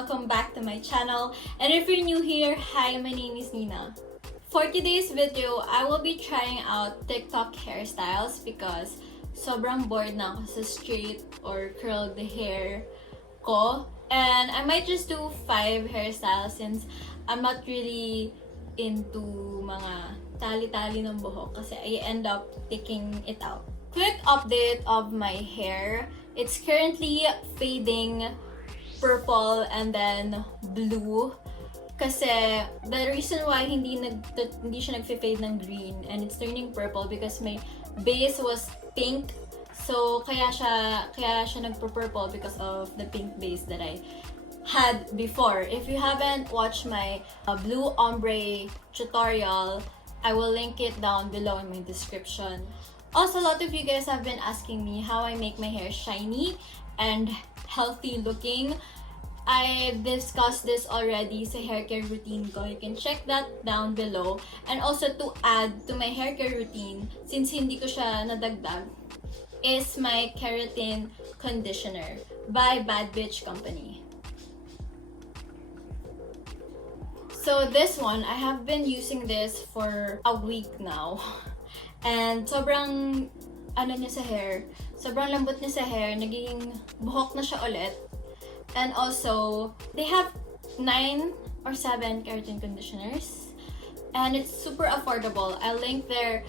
welcome back to my channel. And if you're new here, hi, my name is Nina. For today's video, I will be trying out TikTok hairstyles because sobrang bored na ako sa straight or curled hair ko. And I might just do 5 hairstyles since I'm not really into mga tali-tali ng buhok kasi I end up taking it out. Quick update of my hair. It's currently fading purple and then blue. Kasi the reason why hindi siya nag-fade ng green and it's turning purple because my base was pink. So kaya siya nagpo-purple because of the pink base that I had before. If you haven't watched my blue ombre tutorial, I will link it down below in my description. Also, a lot of you guys have been asking me how I make my hair shiny and healthy looking. I discussed this already sa hair care routine ko. You can check that down below. And also to add to my hair care routine, since hindi ko siya nadagdag, is my keratin conditioner by Btch company. So this one, I have been using this for a week now. And sobrang niya sa hair, sobrang lambot niya sa hair, naging buhok na siya ulit. And also, they have 9 or 7 keratin conditioners. And it's super affordable. I'll link their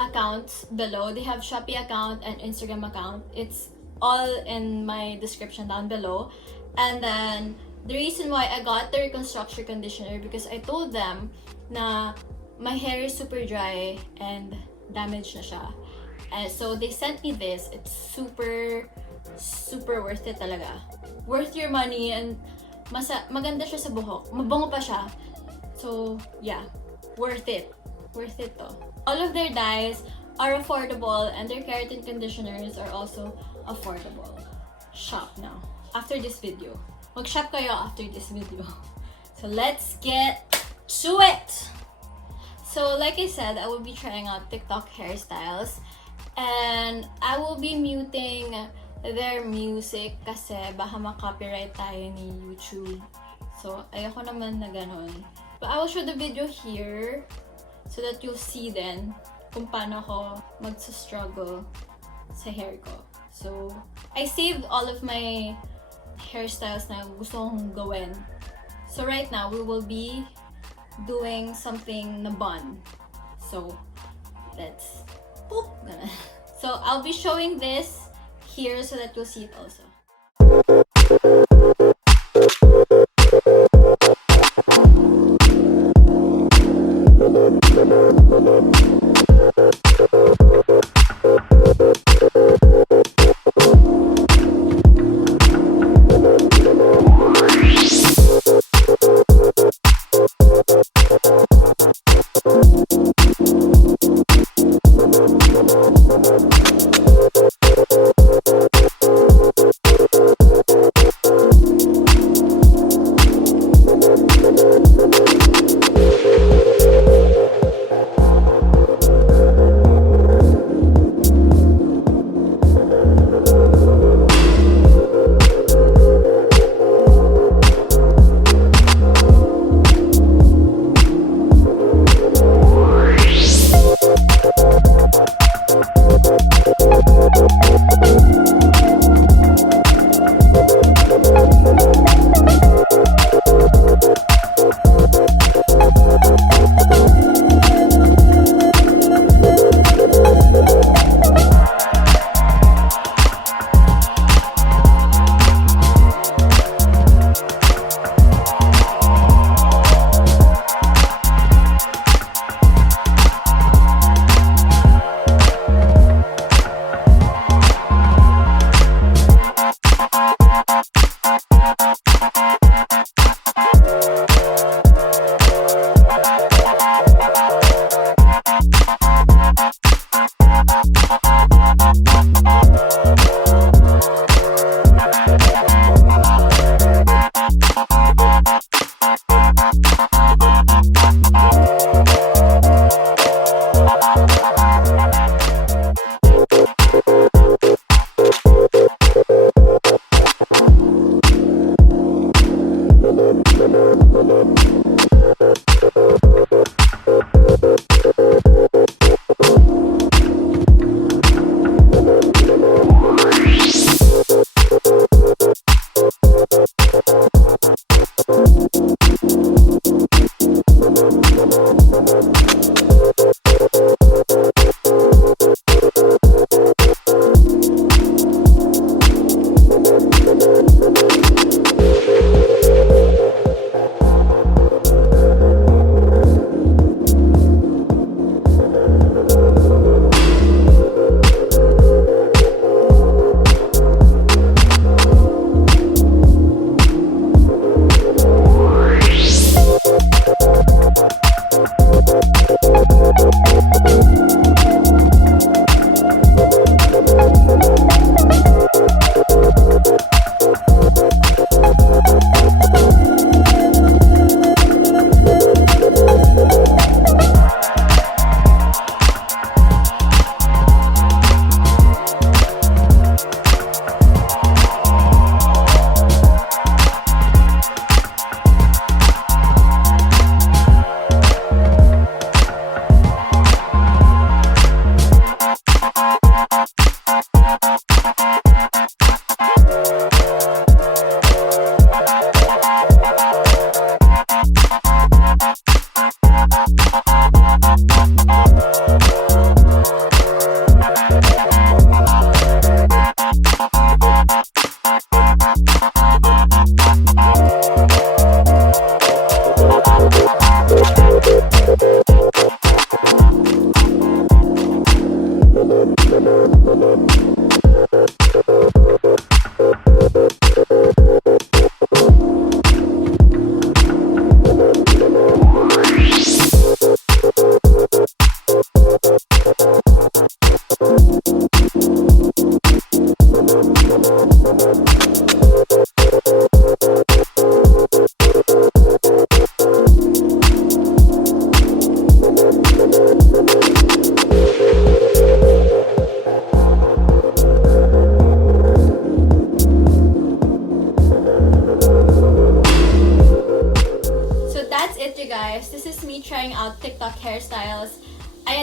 accounts below. They have Shoppe account and Instagram account. It's all in my description down below. And then, the reason why I got the reconstruction conditioner because I told them na my hair is super dry and damaged na siya. And so they sent me this. It's super worth it talaga. Worth your money and maganda siya sa buhok. Mabango pa siya. So yeah, worth it. Worth it to. All of their dyes are affordable and their keratin conditioners are also affordable. Shop now. After this video. Mag-shop kayo after this video. So let's get to it! So like I said, I will be trying out TikTok hairstyles. And I will be muting their music kasi baka ma-copyright tayo ni YouTube. So ayoko naman na ganun. But I will show the video here so that you'll see then kung paano ako magsa-struggle sa hair ko. So I saved all of my hairstyles na gusto kong gawin. So right now, we will be doing something na bun. So, let's boop. So, I'll be showing this here so that you'll see it also.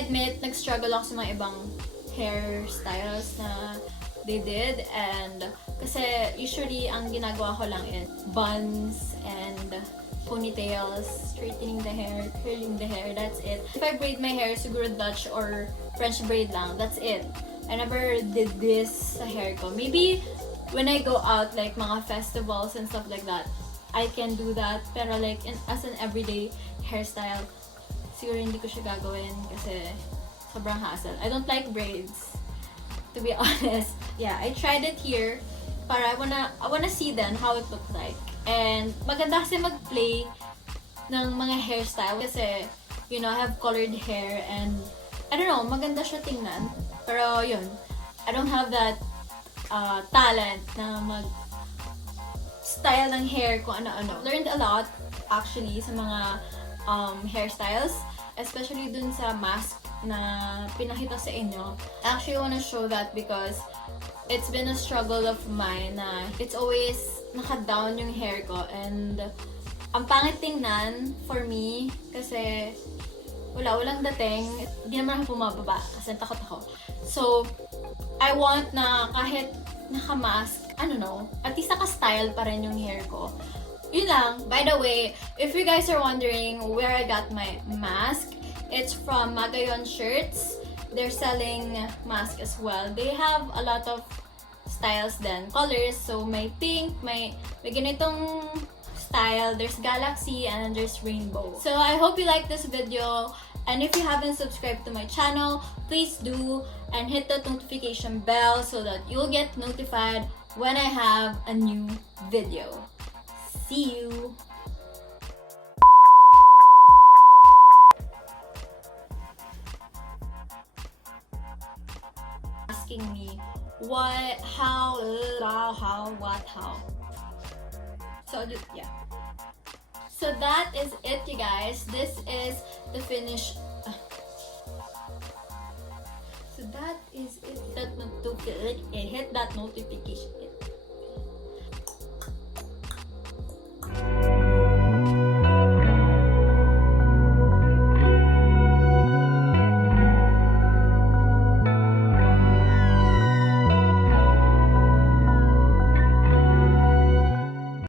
admit, nag-struggle ako sa mga ibang hairstyles na they did. And kasi usually, ang ginagawa ko lang is buns and ponytails, straightening the hair, curling the hair, that's it. If I braid my hair, siguro Dutch or French braid lang, that's it. I never did this sa hair ko. Maybe when I go out, like mga festivals and stuff like that, I can do that. Pero like, as an everyday hairstyle, siguro hindi ko siya gagawin kasi sobrang hassle. I don't like braids, to be honest. Yeah, I tried it here para I wanna see then how it looks like. And maganda kasi mag-play ng mga hairstyle kasi, you know, I have colored hair and I don't know, maganda siya tingnan. Pero yun, I don't have that talent na mag-style ng hair kung ano-ano. Learned a lot actually sa mga hairstyles, especially dun sa mask na pinakita sa inyo. I actually wanna show that because it's been a struggle of mine na it's always naka-down yung hair ko and ang pangit tingnan for me kasi walang dating. Hindi naman ako bumababa kasi takot ako. So, I want na kahit naka-mask, I don't know, at least naka-style pa rin yung hair ko. Yun lang. By the way, if you guys are wondering where I got my mask, it's from Magayon Shirts. They're selling mask as well. They have a lot of styles then, colors. So, may pink, may ganitong style. There's galaxy and there's rainbow. So, I hope you like this video. And if you haven't subscribed to my channel, please do and hit the notification bell so that you'll get notified when I have a new video. See you! Asking me what, how, what, how. So, yeah. So that is it, you guys. This is the finish. So that is it. Hit that notification.